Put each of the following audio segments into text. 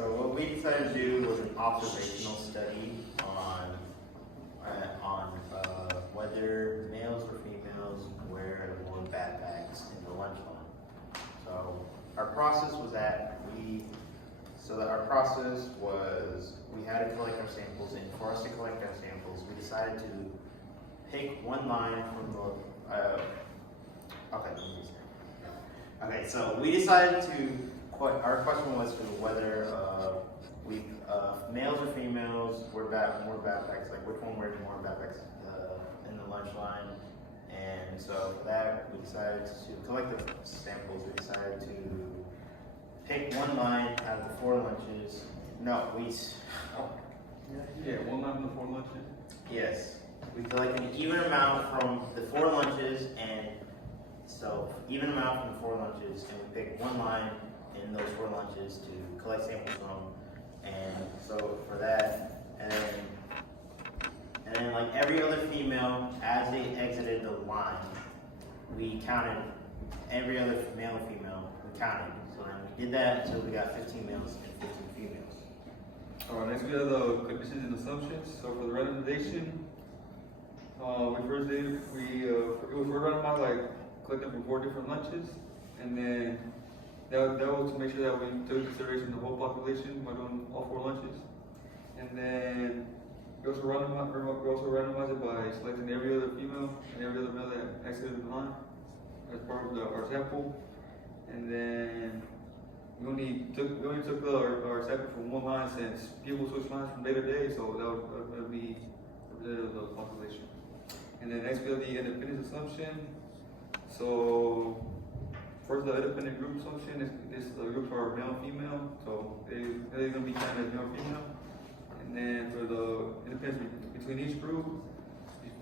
so what we decided to do was an observational study on whether males or females wear more backpacks in the lunch line. So our process was we had to collect our samples, and for us to collect our samples, we decided to pick one line from the Okay, so we decided our question was to whether males or females wear more backpacks, like which one wears more backpacks in the lunch line. And so for that, we decided to collect the samples. We decided to pick one line out of the 4 lunches. One line from the 4 lunches. Yes, we collected an even amount from the 4 lunches, and so even amount from the 4 lunches, and we picked one line in those 4 lunches to collect samples from. And so for that, and then like every other female, as they exited the line, we counted every other male and female. We counted. So then we did that until we got 15 males and 15 females. Alright, next we have the conditions and assumptions. So for the randomization, we first did it was randomized, like collected from 4 different lunches, and then that was to make sure that we took into consideration the whole population by doing all 4 lunches. And then we also randomized it by selecting every other female and every other male that exited the line as part of our sample. And then we only took our sample from one line, since people switch lines from day to day, so that would be representative of the population. And then next we have the independence assumption. So first, the independent group assumption is the groups are male and female, so they're going to be counted as male and female. And then for the independence between each group,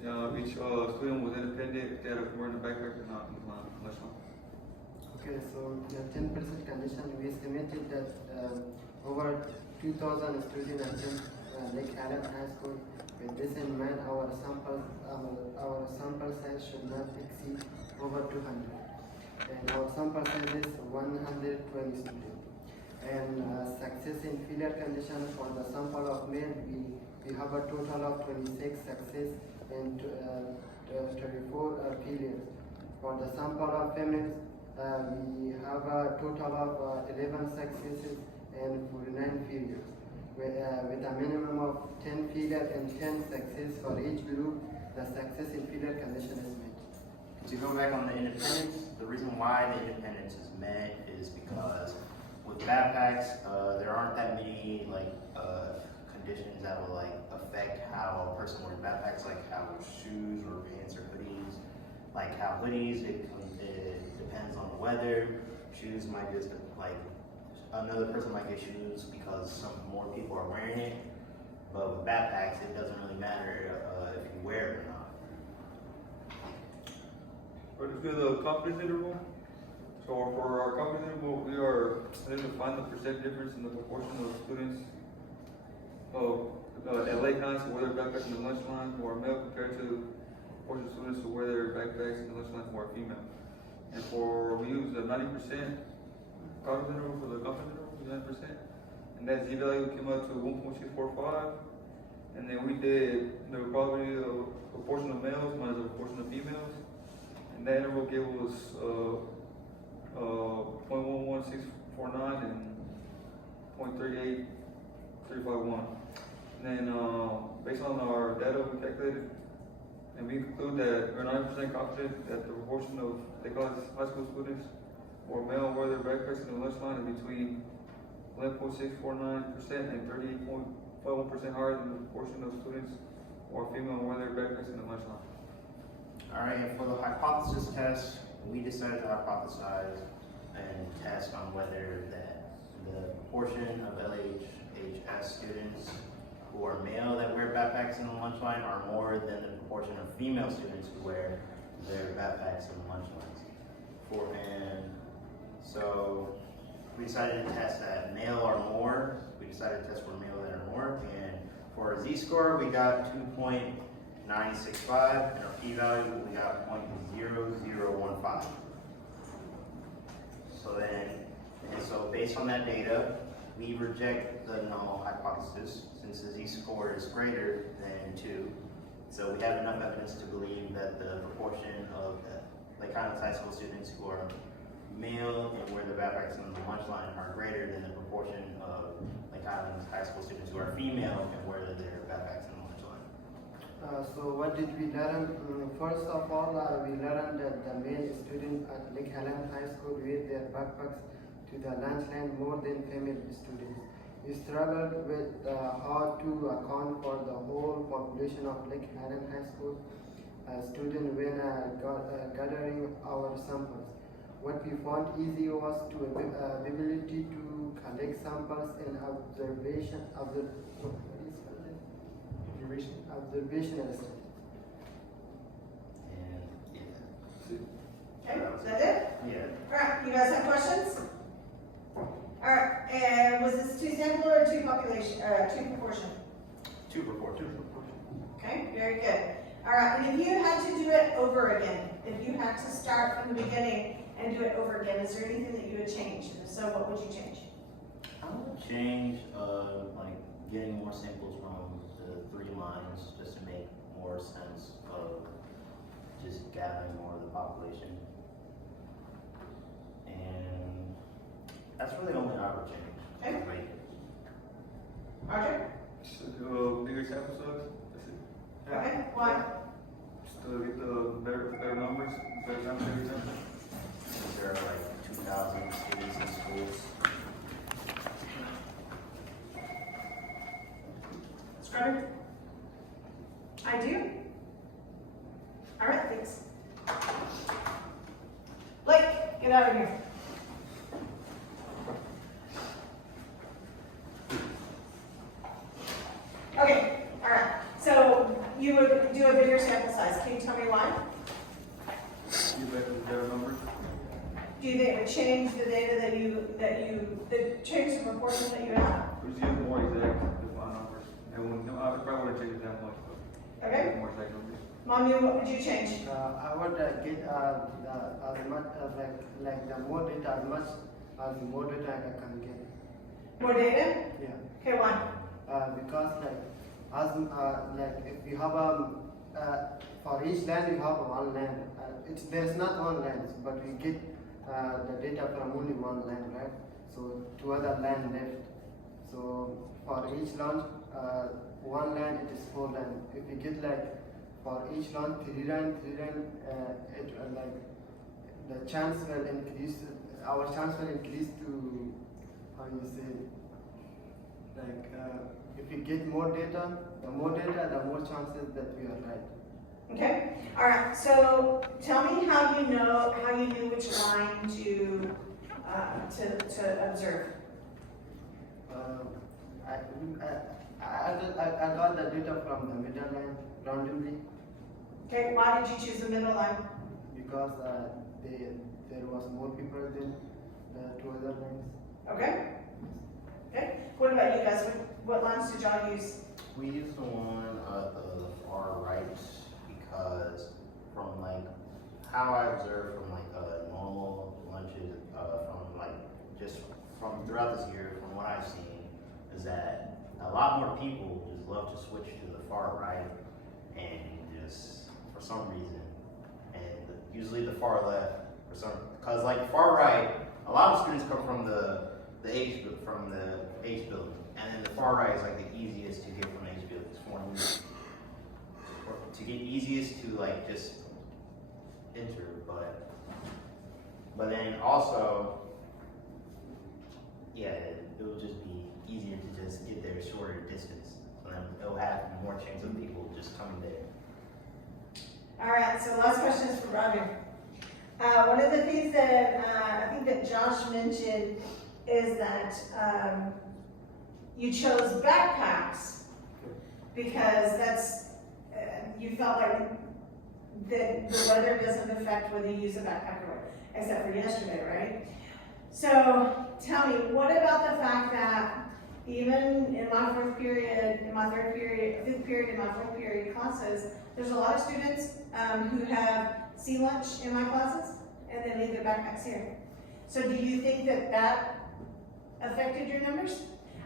each student was independent, they had to wear in the backpack or not in the lunch line. Okay, so the 10% condition, we estimated that over 2,000 students attend Lake Allen High School. With this in mind, our sample size should not exceed over 200. And our sample size is 120 students. And success in failure condition for the sample of male, we have a total of 26 success and 34 failures. For the sample of females, we have a total of 11 successes and 49 failures. With a minimum of 10 failure and 10 success for each group, the success in failure condition is met. To go back on the independence, the reason why the independence is met is because with backpacks, there aren't that many conditions that will affect how a person wears backpacks, like how shoes or pants or hoodies. Like how hoodies, it depends on the weather. Shoes might just another person might get shoes because some more people are wearing it. But with backpacks, it doesn't really matter if you wear it or not. Let's do the confidence interval. So for our confidence interval, we are trying to find the percent difference in the proportion of students at Lake High who wear their backpacks in the lunch line who are male compared to the proportion of students who wear their backpacks in the lunch line who are female. And we use the 90% confidence interval for the confidence interval, 90%. And that z-value came out to 1.645. And then we did the probability of proportion of males minus the proportion of females. And that interval gave us 0.11649 and 0.38351. And then based on our data we calculated, and we conclude that we're 90% confident that the proportion of high school students who are male wear their backpacks in the lunch line is between 11.649% and 38.51% higher than the proportion of students who are female and wear their backpacks in the lunch line. All right, and for the hypothesis test, we decided to hypothesize and test on whether the proportion of LHHS students who are male that wear backpacks in the lunch line are more than the proportion of female students who wear their backpacks in the lunch lines. And so we decided to test that male or more. We decided to test for male that are more, and for our z-score, we got 2.965, and our p-value, we got 0.0015. So based on that data, we reject the null hypothesis since the z-score is greater than 2. So we have enough evidence to believe that the proportion of Lake Highlands High School students who are male and wear the backpacks on the lunch line are greater than the proportion of Lake Highlands High School students who are female and wear their backpacks on the lunch line. So what did we learn? First of all, we learned that the male students at Lake Highlands High School wear their backpacks to the lunch line more than female students. We struggled with how to account for the whole population of Lake Highlands High School students when gathering our samples. What we found easy was to ability to collect samples in observational study. And yeah. Okay, is that it? Yeah. Alright, you guys have questions? Alright, and was this 2 sample or 2 population, 2 proportion? 2 proportion. Okay, very good. Alright, and if you had to do it over again, if you had to start from the beginning and do it over again, is there anything that you would change? And if so, what would you change? I would change like getting more samples from the 3 lines just to make more sense of just gathering more of the population. And that's really the only I would change. Okay. Like, Roger? So do bigger sample size. That's it. Okay, why? Just to get the better numbers, better sample every time. there are like 2,000 students in schools. Scrudder? I do. All right, thanks. Blake, get out of here. Okay, all right. So you would do a bigger sample size. Can you tell me why? You better numbers. Do you think it would change the data change the proportion that you have? Just use more exact defined numbers. I probably wouldn't change it that much, but Okay. more exact numbers. Mommy, what would you change? I would get as much like the more data as the more data I can get. More data? Yeah. Okay, why? Because like if you have for each land you have one land. There's not one land, but we get the data from only one land, right? So 2 other land left. So for each land, one land it is 4 land. If we get like for each land 3 land, it like the chance will increase. Our chance will increase to how you say like if we get more data, the more chances that we are right. Okay. All right. So tell me how you knew which line to observe. I got the data from the middle line randomly Okay. Why did you choose the middle line? because there was more people than the 2 other lines. Okay. Okay. What about you guys? What lines did y'all use? We use the one at the far right because from like how I observed from like normal lunches from like just from throughout this year from what I've seen is that a lot more people just love to switch to the far right and just for some reason and usually the far left for some because like far right a lot of students come from the H building and then the far right is like the easiest to get from H building. It's to get easiest to like just enter, but then also, yeah, it will just be easier to just get there shorter distance. So then it'll have more chance of people just coming there. All right. So last question is for Roger. One of the things that I think that Josh mentioned is that you chose backpacks because that's you felt like that the weather doesn't affect whether you use a backpack or what, except for yesterday, right? So tell me, what about the fact that even in my fifth period in my fourth period classes, there's a lot of students who have sea lunch in my classes and they leave their backpacks here. So do you think that affected your numbers?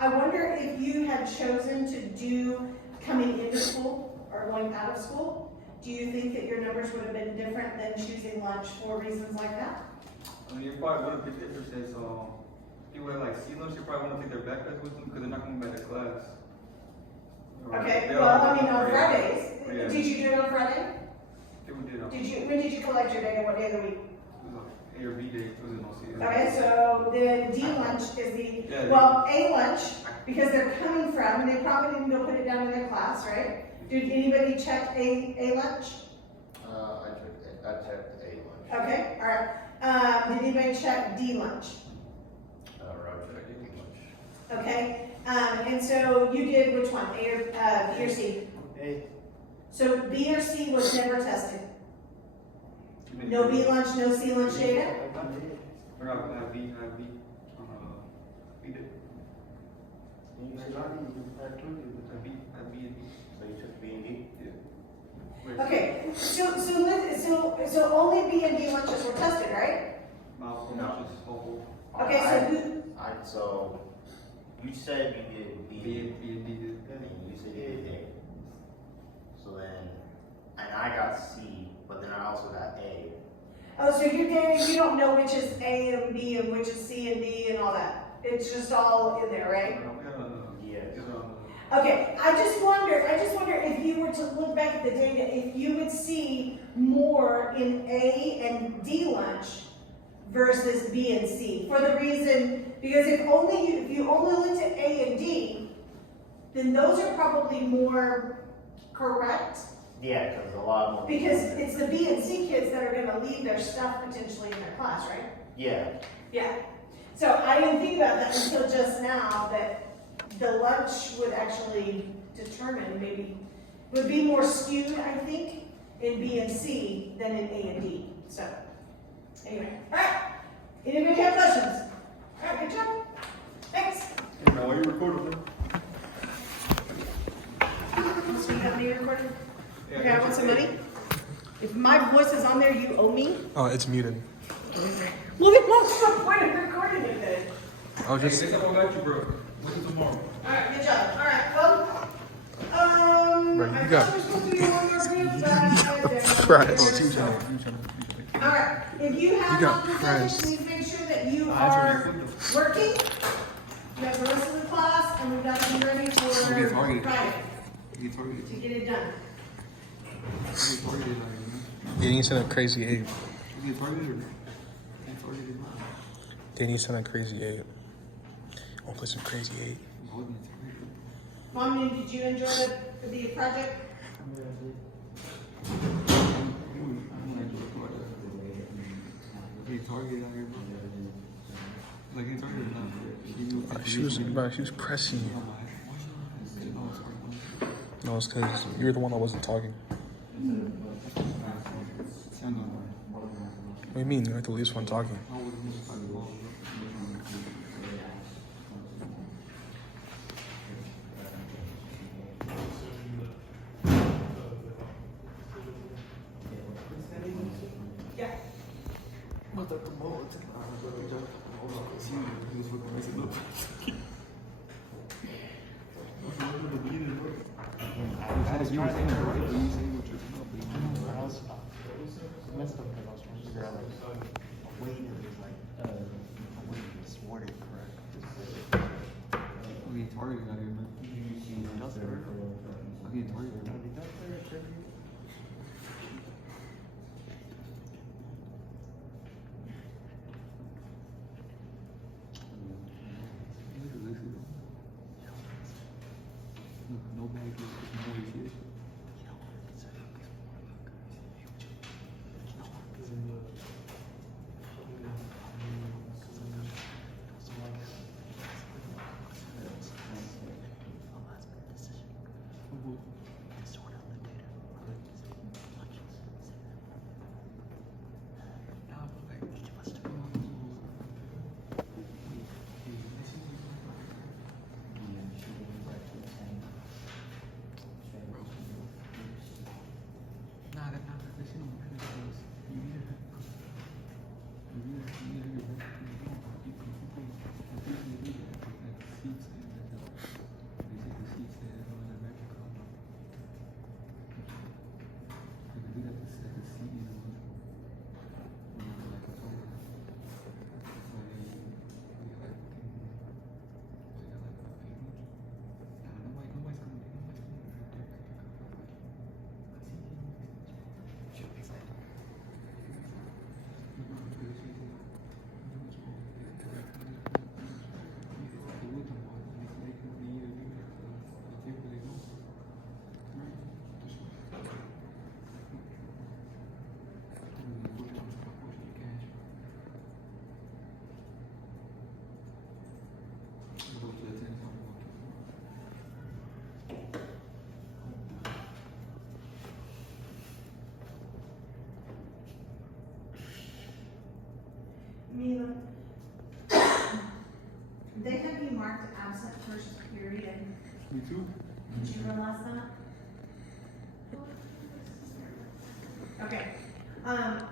I wonder if you had chosen to do coming into school or going out of school, do you think that your numbers would have been different than choosing lunch for reasons like that? I mean, you probably wouldn't be different since, people that like C lunch, you probably want to take their backpacks with them because they're not coming back to class. Okay, They well, are- I mean, on Fridays, Yeah. did you do it on Friday? People did, When did you collect your data, what day of the week? it was like A or B day, it was in OC. Okay, so then D lunch is the, Yeah. well, A lunch, because they're coming from, and they probably didn't go put it down in their class, right? Did anybody check A lunch? I checked A lunch. Okay, all right. Did anybody check D lunch? Roger, I did lunch. Okay, and so you did which one, A or, B or C? A. So B or C was never tested? No B lunch, no C lunch data? We're not gonna have B, we did, have B and B. So you took B and D? Yeah. Okay, so only B and D lunches were tested, right? Mouthful, No. lunches, whole. Okay, so who, So you said you did B B and D did. and you said you did A. So then, and I got C, but then I also got A. oh, so you don't know which is A and B and which is C and D and all that? It's just all in there, right? Yes. Okay, I just wonder if you were to look back at the data, if you would see more in A and D lunch versus B and C, for the reason, because if you only looked at A and D, then those are probably more correct, Yeah, because a lot more. because it's the B and C kids that are gonna leave their stuff potentially in their class, right? Yeah. Yeah. So I didn't think about that until just now, that the lunch would actually determine, maybe, would be more skewed, I think, in B and C than in A and D. So, anyway, all right. Anybody have questions? All right, good job. Thanks. Hey, man, why you recording? So you have me recorded? Yeah, Okay, I want some money. If my voice is on there, you owe me. Oh, it's muted. Well, then what's the point of recording it then? I'll Hey, just. next time I got you, bro. Listen tomorrow. All right, good job. All right, well, Right, I you got- thought there was supposed to be one more group, but Right. there's- All right, if you have You got not pressed. please make sure that you are working. You have the rest of the class, and we've got to be ready get for targeted. Friday You get targeted. to get it done. You get targeted, like, Danny sent a crazy 8. you get targeted or get targeted? Danny sent a crazy 8. I'll play some crazy 8. Mom, did you enjoy the project? Get targeted out here, bro. Like, get targeted now. She was pressing you. No, it's because you're the one that wasn't talking. What do you mean? You're like the least one talking. Yeah. Messed up because I was trying to figure out like a way to word it correct. I'm getting targeted out here, man. I'm getting targeted. No bag, no shit. marked absent first period. Me too. Did you realize that? Okay,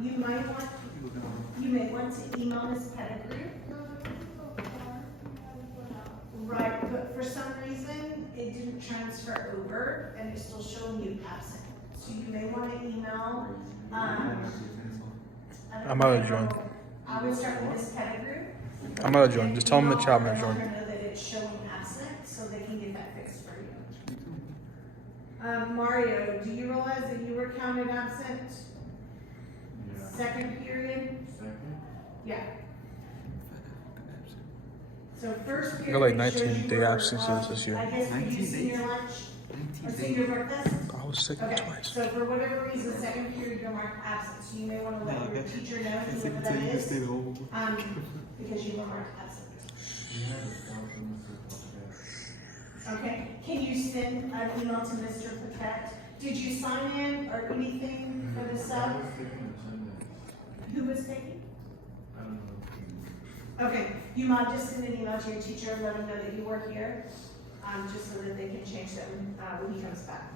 you may want to email Ms. Pettigrew. Right, but for some reason, it didn't transfer over and it's still showing you absent. So you may want to email, I'm out of join. I would start with Ms. Pettigrew. I'm out of join. Just tell them the chat I'm and gonna let join. her know that it's showing absent so they can get that fixed for you. Mario, do you realize that you were counted absent? Yeah. Second period? Second? Yeah. So first I period. got like shows 19 you day were, absences this year. I guess were you 19 senior days? lunch or senior breakfast? I was sick Okay, twice. so for whatever reason, second period you're marked absent, so you may wanna let your teacher know whoever that is, because you were marked absent. We had a thousand Okay, can you send an email to Mr. Paquette? Did you sign in or anything for the I sub? was taking attendance. Who was taking? I don't know. Okay, you might just send an email to your teacher, let him know that you were here, just so that they can change that when he comes back.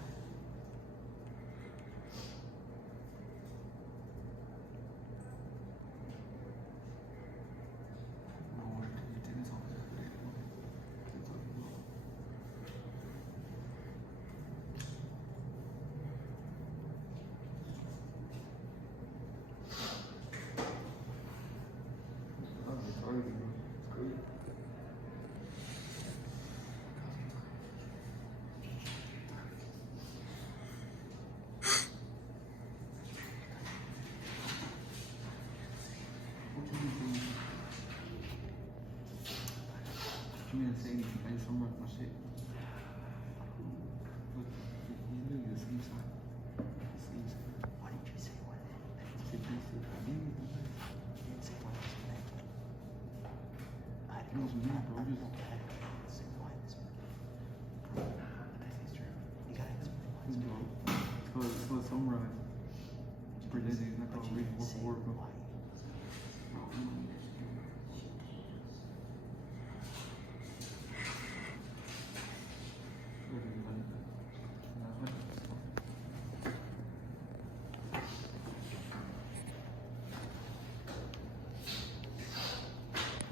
You didn't say anything. I just homeworked my shit. Look, he's literally the same side. The same side. Why didn't you say what? Say please. I didn't even say. You didn't say what? I didn't know what bro. You just say why this one. That's true. You gotta explain why. So it's summarize. Presenting. Not gonna read word for word, bro.